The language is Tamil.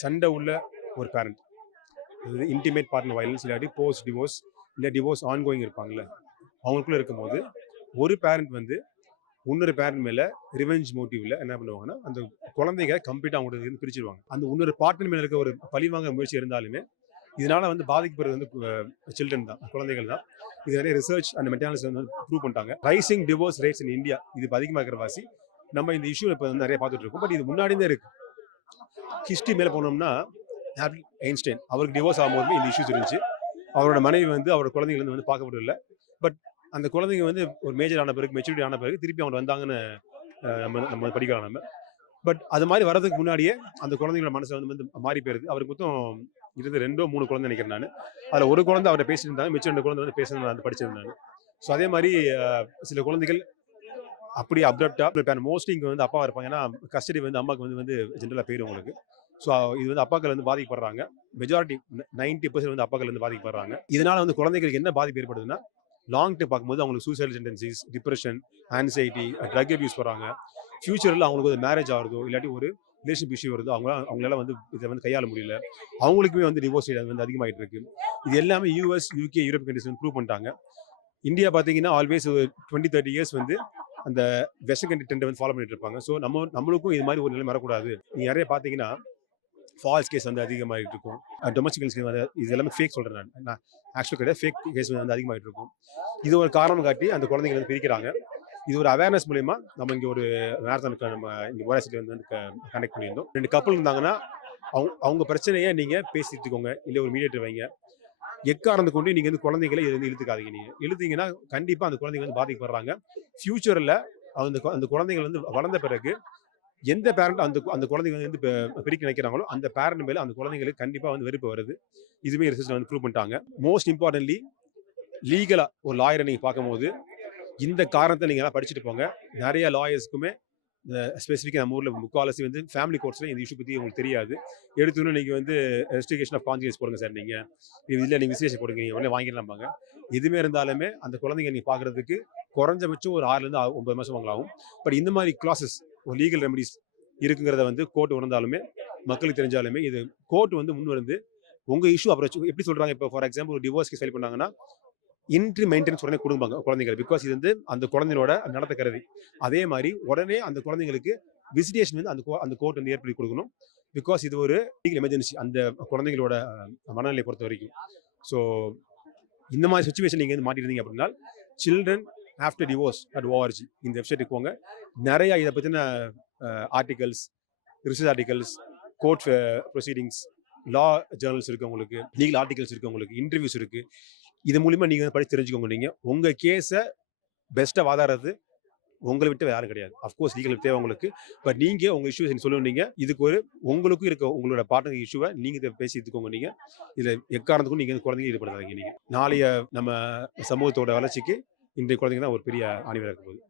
சண்டை உள்ள ஒரு பேரண்ட், அதாவது இன்டிமேட் பார்ட்னர் வயலன்ஸ் இல்லாட்டி போஸ்ட் டிவோர்ஸ் இல்லை டிவோர்ஸ் ஆன்கோயிங் இருப்பாங்கல்ல, அவங்களுக்குள்ள இருக்கும்போது ஒரு பேரண்ட் வந்து இன்னொரு பேரண்ட் மேல ரிவெஞ்ச் மோட்டிவ்ல என்ன பண்ணுவாங்கன்னா அந்த குழந்தைங்க கம்ப்ளீட்டா அவங்களுக்கு இருந்து பிரிச்சிருவாங்க. அந்த இன்னொரு பார்ட்னர் மேல இருக்க ஒரு பழிவாங்க முயற்சி இருந்தாலுமே இதனால வந்து பாதிக்கப்படுறது வந்து சில்ட்ரன் தான், குழந்தைகள் தான். இது நிறைய ரிசர்ச் அண்ட் மெட்டாலிஸ்ட் வந்து ப்ரூவ் பண்ணிட்டாங்க. Rising divorce rates in India இது இப்போ அதிகமாக இருக்கிற வாசி நம்ம இந்த இஷ்யூ இப்போ வந்து நிறைய பார்த்துட்டு இருக்கோம். பட் இது முன்னாடி தான் இருக்கு. ஹிஸ்டரி மேலே போனோம்னா ஆல்பர்ட் ஐன்ஸ்டைன் அவருக்கு டிவோர்ஸ் ஆகும்போது இந்த இஷ்யூஸ் இருந்துச்சு. அவரோட மனைவி வந்து அவரோட குழந்தைகள் வந்து பார்க்கப்படல. பட் அந்த குழந்தைங்க வந்து ஒரு மேஜர் ஆன பிறகு மெச்சூரிட்டி ஆன பிறகு திருப்பி அவங்க வந்தாங்கன்னு நம்ம படிக்கலாம் நம்ம. பட் அது மாதிரி வர்றதுக்கு முன்னாடியே அந்த குழந்தைங்களோட மனசை வந்து மாறி போயிருது. அவருக்கு மொத்தம் இருந்து 2-3 குழந்தை நினைக்கிறேன் நான். அதில் ஒரு குழந்தை அவரை பேசிட்டு இருந்தாங்க, மிச்சம் 2 குழந்தை வந்து பேசணும் நான் படிச்சிருந்தேன். ஸோ அதே மாதிரி சில குழந்தைகள் அப்படி அப்ரப்டா மோஸ்ட்லி இங்கே வந்து அப்பா இருப்பாங்க. ஏன்னா கஸ்டடி வந்து அம்மாவுக்கு வந்து ஜென்ரலாக போயிடும் உங்களுக்கு. ஸோ இது வந்து அப்பாக்கள் வந்து பாதிக்கப்படுறாங்க. மெஜாரிட்டி 90% வந்து அப்பாக்கள் வந்து பாதிக்கப்படுறாங்க. இதனால வந்து குழந்தைகளுக்கு என்ன பாதிப்பு ஏற்படுதுன்னா லாங் டேர்ம் பார்க்கும்போது அவங்களுக்கு suicidal tendencies, depression, anxiety, drug abuse போகிறாங்க. ஃபியூச்சரில் அவங்களுக்கு ஒரு மேரேஜ் ஆகுறதோ இல்லாட்டி ஒரு ரிலேஷன்ஷிப் இஷ்யூ வருதோ அவங்களால வந்து இதை வந்து கையாள முடியல. அவங்களுக்குமே வந்து டிவோர்ஸ் வந்து அதிகமாகிட்டு இருக்கு. இது எல்லாமே யூஎஸ், யூகே, யூரோப் கண்ட்ரிஸ் வந்து ப்ரூவ் பண்ணிட்டாங்க. இந்தியா பார்த்தீங்கன்னா ஆல்வேஸ் 20-30 இயர்ஸ் வந்து அந்த வெஸ்டர்ன் கண்ட்ரி ட்ரெண்டை வந்து ஃபாலோ பண்ணிட்டு இருப்பாங்க. ஸோ நம்மளுக்கும் இது மாதிரி ஒரு நிலை வரக்கூடாது. நீங்கள் நிறைய பார்த்தீங்கன்னா ஃபால்ஸ் கேஸ் வந்து அதிகமாகிட்டு இருக்கும். டொமஸ்டிக் கேஸ் வந்து இது எல்லாமே ஃபேக் சொல்கிறேன் நான் ஆக்சுவல் கிடையாது. ஃபேக் கேஸ் வந்து அதிகமாகிட்டு இருக்கும். இது ஒரு காரணம் காட்டி அந்த குழந்தைங்க வந்து பிரிக்கிறாங்க. இது ஒரு அவேர்னஸ் மூலயமா நம்ம இங்கே ஒரு மேரத்தானுக்கு நம்ம இங்கே ஓராசிட்டி வந்து கனெக்ட் பண்ணியிருந்தோம். 2 கப்பல் இருந்தாங்கன்னா அவங்க பிரச்சனையை நீங்கள் பேசிட்டுக்கோங்க, இல்லை ஒரு மீடியேட்டர் வைங்க. எக்காரணத்தை கொண்டு நீங்கள் வந்து குழந்தைகளை இது வந்து இழுத்துக்காதீங்க. நீங்கள் இழுத்தீங்கன்னா கண்டிப்பாக அந்த குழந்தைங்க வந்து பாதிக்கப்படுறாங்க. ஃபியூச்சரில் அந்த குழந்தைகள் வந்து வளர்ந்த பிறகு எந்த பேரண்ட் அந்த குழந்தைங்க வந்து பிரிக்க நினைக்கிறாங்களோ அந்த பேரண்ட் மேலே அந்த குழந்தைங்களுக்கு கண்டிப்பாக வந்து வெறுப்பு வருது. இதுவுமே ரிசர்ச் வந்து ப்ரூவ் பண்ணிட்டாங்க. மோஸ்ட் இம்பார்ட்டன்ட்லி லீகலாக ஒரு லாயரை நீங்கள் பார்க்கும்போது இந்த காரணத்தை நீங்கள் எல்லாம் படிச்சுட்டு போங்க. நிறைய லாயர்ஸ்க்குமே ஸ்பெசிஃபிக்காக நம்ம ஊரில் முக்கால்வாசி வந்து ஃபேமிலி கோர்ட்ஸில் இந்த இஷ்யூ பற்றி உங்களுக்கு தெரியாது. எடுத்துன்னு நீங்கள் வந்து ரெஸ்ட்ரிகேஷன் ஆஃப் கான்ஜியஸ் போடுங்க சார், நீங்கள் இதில் நீங்கள் விசேஷம் போடுங்க, உடனே வாங்கிடலாம்பாங்க. எதுவுமே இருந்தாலுமே அந்த குழந்தைங்க நீங்கள் பார்க்குறதுக்கு குறைஞ்சபட்சம் ஒரு 6 to 9 மாதம் ஆகும். பட் இந்த மாதிரி கிளாஸஸ் ஒரு லீகல் ரெமடிஸ் இருக்குங்கிறத வந்து கோர்ட் உணர்ந்தாலுமே மக்களுக்கு தெரிஞ்சாலுமே இது கோர்ட் வந்து முன் வந்து உங்கள் இஷ்யூ அப்புறம் எப்படி சொல்கிறாங்க. இப்போ ஃபார் எக்ஸாம்பிள் ஒரு டிவோர்ஸ் கேஸ் ஃபைல் பண்ணாங்கன்னா இன்ட்ரி மெயின்டெனன்ஸ் உடனே கொடுப்பாங்க குழந்தைகள். பிகாஸ் இது வந்து அந்த குழந்தையோட நடத்த கருதி. அதே மாதிரி உடனே அந்த குழந்தைங்களுக்கு விசிட்டேஷன் வந்து அந்த கோர்ட் வந்து ஏற்படுத்தி கொடுக்கணும். பிகாஸ் இது ஒரு லீகல் எமர்ஜென்சி அந்த குழந்தைங்களோட மனநிலையை பொறுத்த வரைக்கும். ஸோ இந்த மாதிரி சுச்சுவேஷன் நீங்கள் வந்து மாட்டிருந்தீங்க அப்படின்னா சில்ட்ரன் ஆஃப்டர் டிவோர்ஸ் .org இந்த வெப்சைட்டுக்கு போங்க. நிறைய இதை பற்றின articles, research articles, court proceedings, law journals இருக்குது உங்களுக்கு, லீகல் ஆர்டிகல்ஸ் இருக்குது உங்களுக்கு, இன்டர்வியூஸ் இருக்குது. இது மூலிமா நீங்கள் படித்து தெரிஞ்சுக்கோங்க. நீங்கள் உங்கள் கேஸை பெஸ்ட்டாக வாதாடுறது உங்களை விட்டு யாரும் கிடையாது. அஃப்கோர்ஸ் லீகல் தேவை உங்களுக்கு. பட் நீங்கள் உங்கள் இஷ்யூஸ் சொல்லுவீங்க. இதுக்கு ஒரு உங்களுக்கும் இருக்க உங்களோட பார்ட்னர் இஷ்யூவை நீங்கள் இதை பேசி எடுத்துக்கோங்க. நீங்கள் இதில் எக்காரணத்துக்கும் நீங்கள் குழந்தைங்க ஈடுபடுறாங்க. நீங்கள் நாளைய நம்ம சமூகத்தோட வளர்ச்சிக்கு இன்றைய குழந்தைங்க தான் ஒரு பெரிய ஆணிவராக இருக்க போகுது.